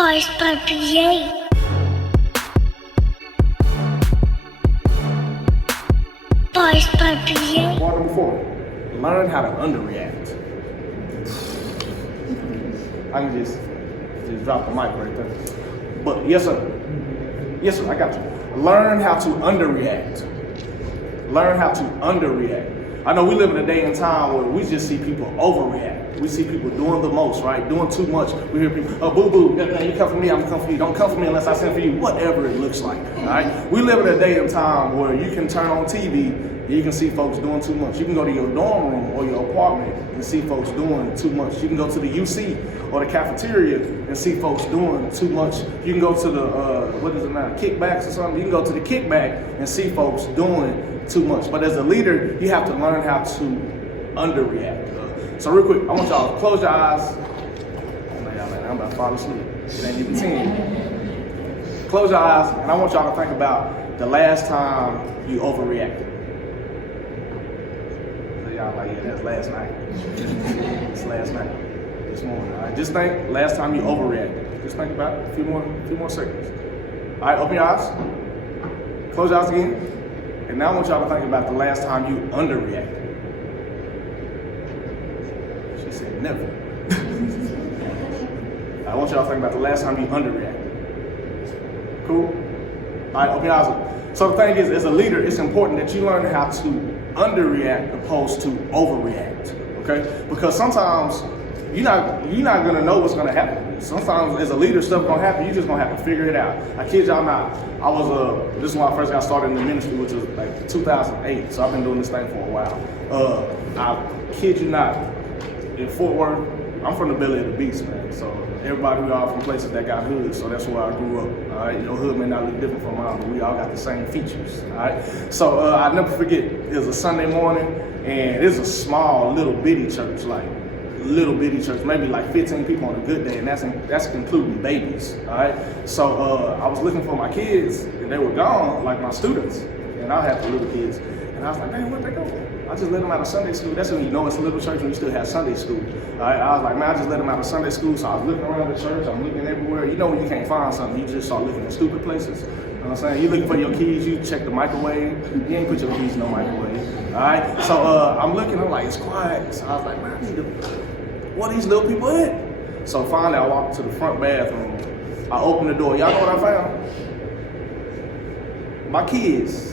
Boys PA. Boys PA. Part number 4, learn how to underreact. I can just drop the mic right there. But yes sir, I got you. Learn how to underreact. Learn how to underreact. I know we live in a day and time where we just see people overreact. We see people doing the most, right? Doing too much. We hear people, oh, boo-boo, you come for me, I'm come for you. Don't come for me unless I send for you. Whatever it looks like, all right? We live in a day and time where you can turn on TV and you can see folks doing too much. You can go to your dorm room or your apartment and see folks doing too much. You can go to the UC or the cafeteria and see folks doing too much. You can go to the, kickbacks or something. You can go to the kickback and see folks doing too much. But as a leader, you have to learn how to underreact. So real quick, I want y'all to close your eyes. I'm about to fall asleep. It ain't even 10. Close your eyes, and I want y'all to think about the last time you overreacted. So y'all like, yeah, that's last night. It's last night. This morning. All right, just think last time you overreacted. Just think about it. A few more seconds. All right, open your eyes. Close your eyes again. And now I want y'all to think about the last time you underreacted. She said never. I want y'all to think about the last time you underreacted. Cool? All right, open your eyes up. So the thing is, as a leader, it's important that you learn how to underreact opposed to overreact, okay? Because sometimes you're not gonna know what's gonna happen. Sometimes as a leader, stuff gonna happen, you're just gonna have to figure it out. I kid y'all not, this is when I first got started in the ministry, which was like 2008, so I've been doing this thing for a while. I kid you not, in Fort Worth, I'm from the belly of the beast, man, so everybody, we all from places that got hoods, so that's where I grew up, all right? Your hood may not look different from mine, but we all got the same features, all right? So I'll never forget, it was a Sunday morning, and it's a small, little bitty church, maybe like 15 people on a good day, and that's including babies, all right? So I was looking for my kids, and they were gone, like my students, and I had the little kids, and I was like, man, where'd they go? I just let them out of Sunday school. That's when you know it's a little church when you still have Sunday school, all right? I was like, man, I just let them out of Sunday school, so I was looking around the church, I'm looking everywhere. You know when you can't find something, you just start looking at stupid places. You know what I'm saying? You're looking for your keys, you check the microwave, you ain't put your keys in no microwave, all right? So I'm looking, I'm like, it's quiet. So I was like, man, I need to, what are these little people at? So finally I walked to the front bathroom, I opened the door. Y'all know what I found? My kids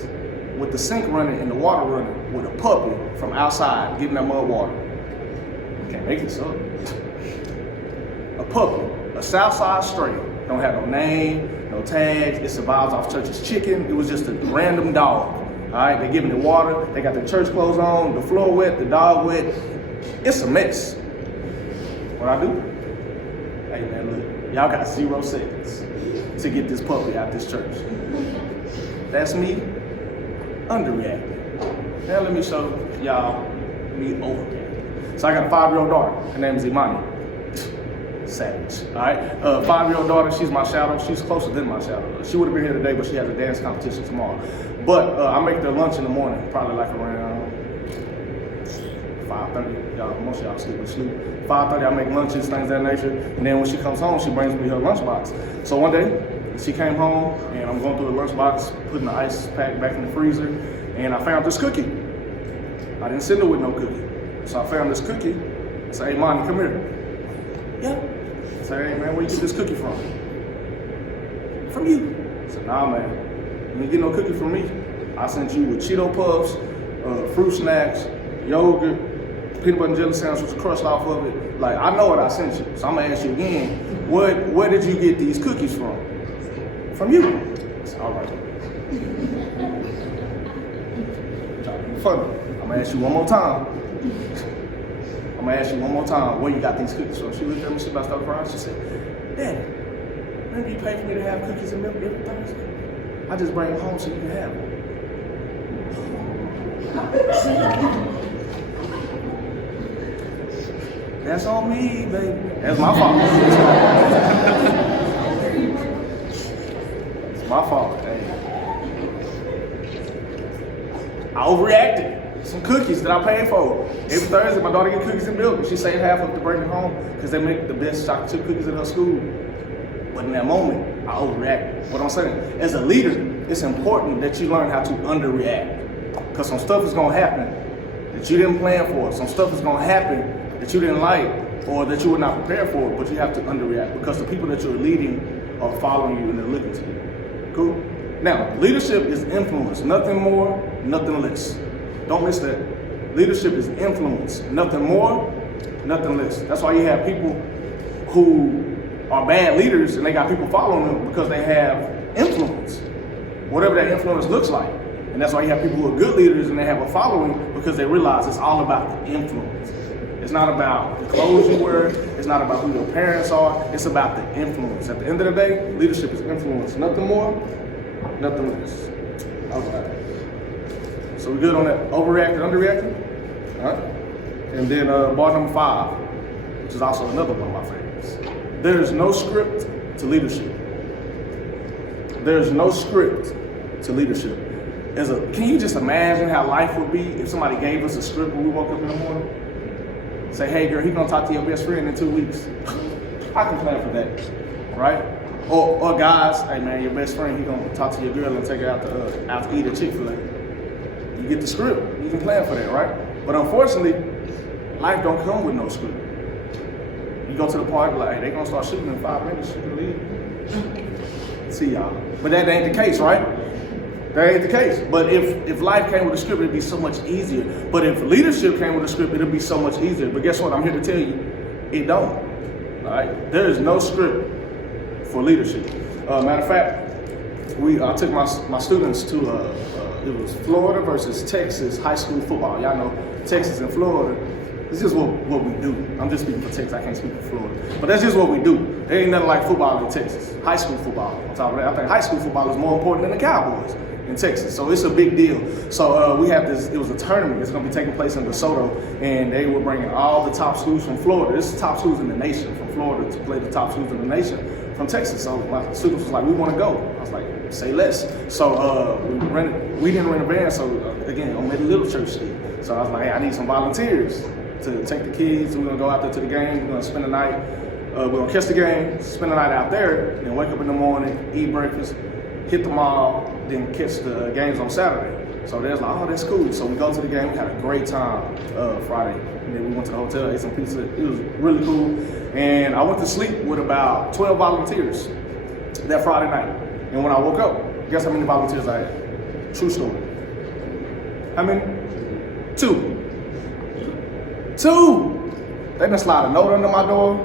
with the sink running and the water running with a puppy from outside giving them mud water. Can't make this up. A puppy, a Southside stray, don't have no name, no tags, it survives off church's chicken. It was just a random dog. All right, they giving it water, they got the church clothes on, the floor wet, the dog wet. It's a mess. What I do? Hey man, look, y'all got 0 seconds to get this puppy out this church. That's me underreacting. Now let me show y'all me overreacting. So I got a 5-year-old daughter. Her name is Imani. Savage. All right. 5-year-old daughter. She's my shadow. She's closer than my shadow. She would have been here today, but she has a dance competition tomorrow. But I make their lunch in the morning, probably like around 5:30. Y'all, most of y'all sleep. 5:30. I make lunches, things of that nature. And then when she comes home, she brings me her lunchbox. So one day, she came home, and I'm going through the lunchbox, putting the ice pack back in the freezer, and I found this cookie. I didn't send her with no cookie. So I found this cookie. I said, hey, Monty, come here. Yeah. I said, hey, man, where you get this cookie from? From you. I said, nah, man, you didn't get no cookie from me. I sent you with Cheeto Puffs, fruit snacks, yogurt, peanut butter and jelly sandwich with crust off of it. Like, I know what I sent you. So I'm going to ask you again, where did you get these cookies from? From you. I said, all right. Funny. I'm gonna ask you one more time. Where you got these cookies from? She looked at me, she about to start crying. She said, Daddy, maybe you pay for me to have cookies and milk every Thursday. I just bring them home so you can have them. That's on me, baby. That's my fault. It's my fault. Hey. I overreacted. Some cookies that I paid for. Every Thursday, my daughter get cookies and milk, and she saved half of it to bring it home because they make the best chocolate chip cookies in her school. But in that moment, I overreacted. What I'm saying, as a leader, it's important that you learn how to underreact. Because some stuff is going to happen that you didn't plan for. Some stuff is going to happen that you didn't like or that you were not prepared for, but you have to underreact because the people that you're leading are following you and they're looking to you. Cool? Now, leadership is influence, nothing more, nothing less. Don't miss that. Leadership is influence, nothing more, nothing less. That's why you have people who are bad leaders and they got people following them because they have influence, whatever that influence looks like. And that's why you have people who are good leaders and they have a following because they realize it's all about the influence. It's not about the clothes you wear. It's not about who your parents are. It's about the influence. At the end of the day, leadership is influence. Nothing more, nothing less. Okay. So we good on that? Overreacting, underreacting? All right. And then bar number 5, which is also another one of my favorites. There's no script to leadership. There's no script to leadership. Can you just imagine how life would be if somebody gave us a script when we woke up in the morning? Say, hey girl, he's gonna talk to your best friend in 2 weeks. I can plan for that, right? Or guys, hey man, your best friend, he's gonna talk to your girl and take her out to eat at Chick-fil-A. You get the script, you can plan for that, right? But unfortunately, life don't come with no script. You go to the party, like, hey, they gonna start shooting in 5 minutes, you can leave. See y'all. But that ain't the case, right? That ain't the case. But if life came with a script, it'd be so much easier. But if leadership came with a script, it'd be so much easier. But guess what? I'm here to tell you, it don't. All right? There is no script for leadership. Matter of fact, I took my students to it was Florida versus Texas high school football. Y'all know Texas and Florida. It's just what we do. I'm just speaking for Texas. I can't speak for Florida. But that's just what we do. There ain't nothing like football in Texas. High school football. On top of that, I think high school football is more important than the Cowboys in Texas. So it's a big deal. So we have this, it was a tournament. It's going to be taking place in DeSoto. And they were bringing all the top schools from Florida. This is the top schools in the nation from Florida to play the top schools in the nation from Texas. So my students was like, we want to go. I was like, say less. So we didn't rent a van. So again, I made a little church stick. So I was like, hey, I need some volunteers to take the kids. We're gonna go out there to the game. We're gonna spend the night. We're gonna catch the game, spend the night out there, and wake up in the morning, eat breakfast, hit the mall, then catch the games on Saturday. So there's like, oh, that's cool. So we go to the game. We had a great time Friday. And then we went to the hotel, ate some pizza. It was really cool. And I went to sleep with about 12 volunteers that Friday night. And when I woke up, guess how many volunteers I had? True story. How many? 2. They didn't slide a note under my door.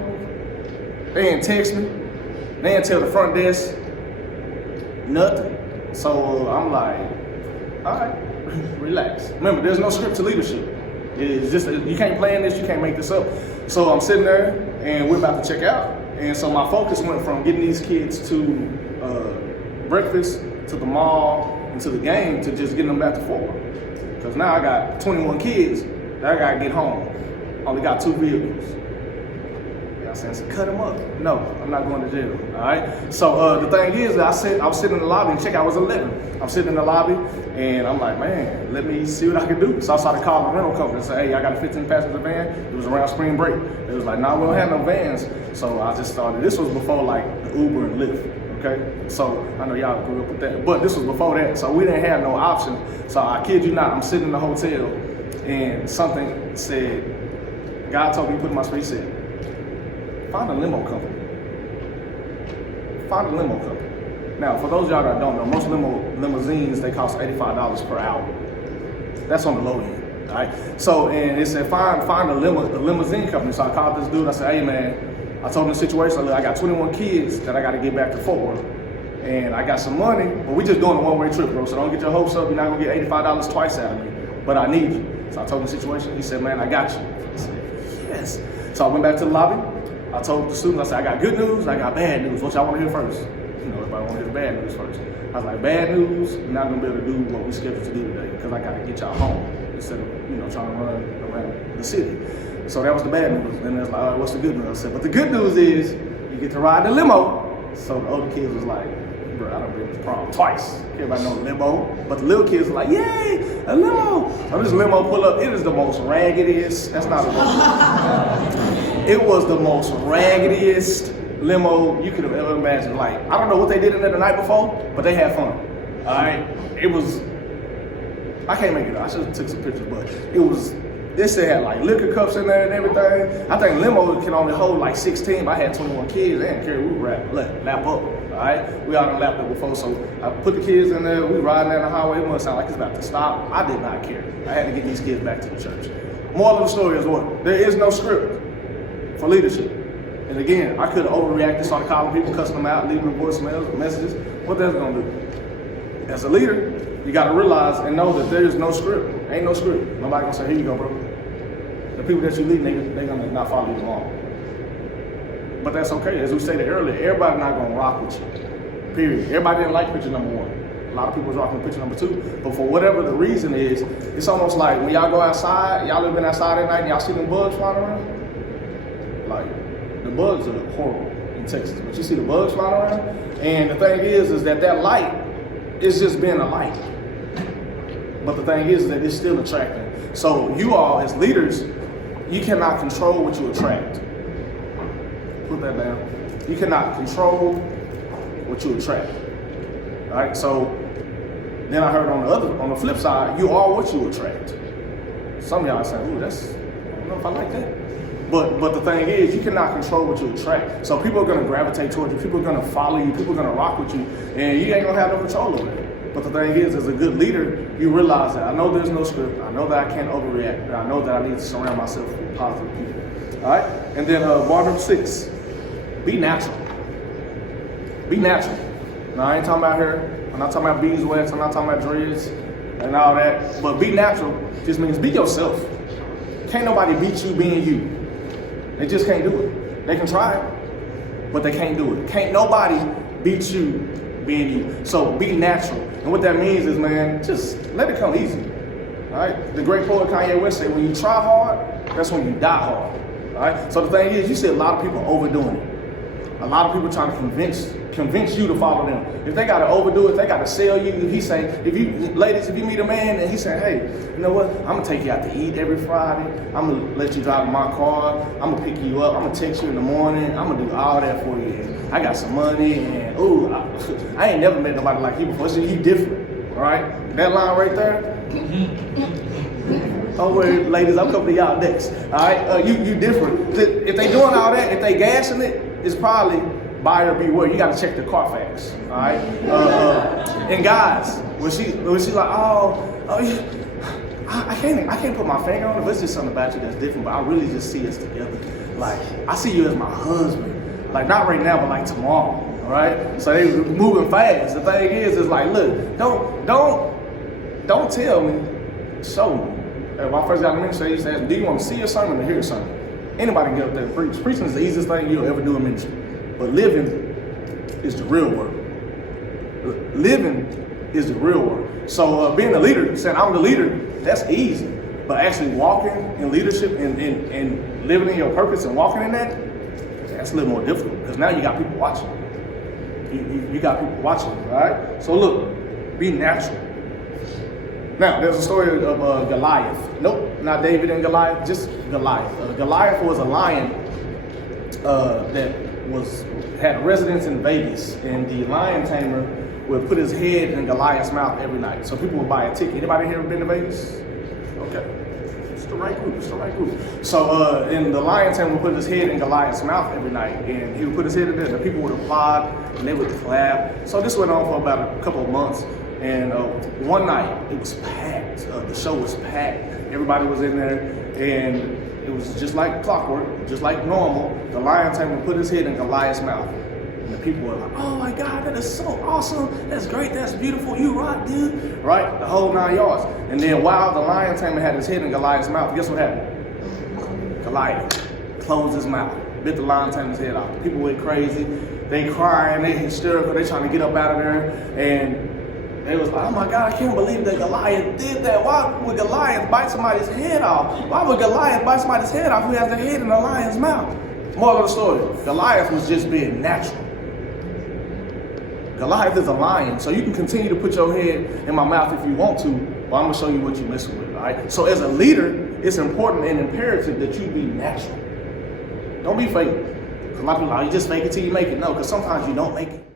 They didn't text me. They didn't tell the front desk nothing. So I'm like, all right, relax. Remember, there's no script to leadership. It's just, you can't plan this, you can't make this up. So I'm sitting there and we're about to check out. And so my focus went from getting these kids to breakfast, to the mall, and to the game, to just getting them back to Fort. Because now I got 21 kids that I gotta get home. Only got 2 vehicles. Y'all saying, so cut them up. No, I'm not going to jail, all right? So the thing is, I was sitting in the lobby and checkout was 11. I'm sitting in the lobby and I'm like, man, let me see what I can do. So I started calling the rental company and say, hey, I got a 15 passenger van. It was around spring break. It was like, nah, we don't have no vans. So I just started, this was before like the Uber and Lyft, okay? So I know y'all grew up with that, but this was before that. So we didn't have no option. So I kid you not, I'm sitting in the hotel and something said, God told me to put in my spirit, he said, find a limo company. Find a limo company. Now, for those of y'all that don't know, most limousines, they cost $85 per hour. That's on the low end, all right? So, and it said, find a limousine company. So I called this dude, I said, hey man, I told him the situation, I got 21 kids that I got to get back to Fort Worth. And I got some money, but we just doing a one-way trip, bro. So don't get your hopes up, you're not gonna get $85 twice out of me, but I need you. So I told him the situation, he said, man, I got you. I said, yes. So I went back to the lobby. I told the students, I said, I got good news, I got bad news. What y'all want to hear first? You know, everybody want to hear the bad news first. I was like, bad news, you're not going to be able to do what we scheduled to do today because I got to get y'all home instead of, trying to run around the city. So that was the bad news. And it's like, all right, what's the good news? I said, but the good news is you get to ride the limo. So the older kids was like, bro, I done been to prom twice. Everybody know limo. But the little kids were like, yay, a limo. So this limo pull up, it is the most raggediest, that's not a most. It was the most raggediest limo you could have ever imagined. Like, I don't know what they did in there the night before, but they had fun. All right, it was. I can't make it up. I should have took some pictures, but it was. This shit had like liquor cups in there and everything. I think limo can only hold like 16, but I had 21 kids. They didn't care. We would lap up. All right, we all done lapped up before, so I put the kids in there. We riding down the highway. It must sound like it's about to stop. I did not care. I had to get these kids back to the church. Moral of the story is what? There is no script for leadership. And again, I could have overreacted, started calling people, cussing them out, leaving them voicemails, messages. What that's gonna do? As a leader, you gotta realize and know that there is no script. Ain't no script. Nobody gonna say, here you go, bro. The people that you lead, they gonna not follow you along. But that's okay. As we stated earlier, everybody not gonna rock with you. Period. Everybody didn't like picture number 1. A lot of people was rocking picture number 2. But for whatever the reason is, it's almost like when y'all go outside, y'all ever been outside at night and y'all see them bugs flying around? Like, the bugs are horrible in Texas. But you see the bugs flying around? And the thing is that light is just being a light. But the thing is that it's still attracting. So you all, as leaders, you cannot control what you attract. Put that down. You cannot control what you attract. All right. So then I heard on the flip side, you are what you attract. Some of y'all are saying, "Ooh, I don't know if I like that." But the thing is, you cannot control what you attract. So people are gonna gravitate towards you. People are gonna follow you. People are gonna rock with you, and you ain't gonna have no control over it. But the thing is, as a good leader, you realize that I know there's no script. I know that I can't overreact. And I know that I need to surround myself with positive people. All right. And then bar number 6. Be natural. Be natural. Now, I ain't talking about hair. I'm not talking about beeswax. I'm not talking about dreads and all that. But be natural just means be yourself. Can't nobody beat you being you. They just can't do it. They can try it, but they can't do it. Can't nobody beat you being you. So be natural. And what that means is, man, just let it come easy. All right? The great poet Kanye West said, when you try hard, that's when you die hard. All right? So the thing is, you see a lot of people overdoing it. A lot of people trying to convince you to follow them. If they gotta overdo it, they gotta sell you. If he say, ladies, if you meet a man and he say, hey, you know what? I'm gonna take you out to eat every Friday. I'm gonna let you drive my car. I'm gonna pick you up. I'm gonna text you in the morning. I'm gonna do all that for you. And I got some money, and I ain't never met nobody like you before. So you different, all right? That line right there. Don't worry, ladies, I'm coming to y'all next. All right, you different. If they doing all that, if they gassing it, it's probably buyer beware. You got to check the Carfax. All right. And guys, when she like, I can't put my finger on it. But it's just something about you that's different. But I really just see us together. Like, I see you as my husband. Like, not right now, but like tomorrow. All right. So they moving fast. The thing is like, look, don't tell me, show me. When I first got in the ministry, I used to ask, do you want to see a sermon or hear a sermon? Anybody can get up there and preach. Preaching is the easiest thing you'll ever do in ministry. But living is the real work. Living is the real work. So being a leader, saying I'm the leader, that's easy. But actually walking in leadership and living in your purpose and walking in that's a little more difficult. Because now you got people watching. You got people watching, all right? So look, be natural. Now, there's a story of Goliath. Nope, not David and Goliath, just Goliath. Goliath was a lion that had a residence in Vegas, and the lion tamer would put his head in Goliath's mouth every night. So people would buy a ticket. Anybody here ever been to Vegas? Okay. It's the right group. So, and the lion tamer would put his head in Goliath's mouth every night, and he would put his head in there, and the people would applaud, and they would clap. So this went on for about a couple of months. And one night, it was packed. The show was packed. Everybody was in there, and it was just like clockwork, just like normal. The lion tamer put his head in Goliath's mouth. And the people were like, oh my God, that is so awesome. That's great, that's beautiful, you rock, dude. Right? The whole 9 yards. And then while the lion tamer had his head in Goliath's mouth, guess what happened? Goliath closed his mouth, bit the lion tamer's head off. People went crazy. They crying, they hysterical, they trying to get up out of there. And they was like, oh my God, I can't believe that Goliath did that. Why would Goliath bite somebody's head off? Why would Goliath bite somebody's head off who has their head in the lion's mouth? Moral of the story, Goliath was just being natural. Goliath is a lion, so you can continue to put your head in my mouth if you want to, but I'm gonna show you what you're messing with, all right? So as a leader, it's important and imperative that you be natural. Don't be fake. A lot of people are like, you just fake it till you make it. No, because sometimes you don't make it.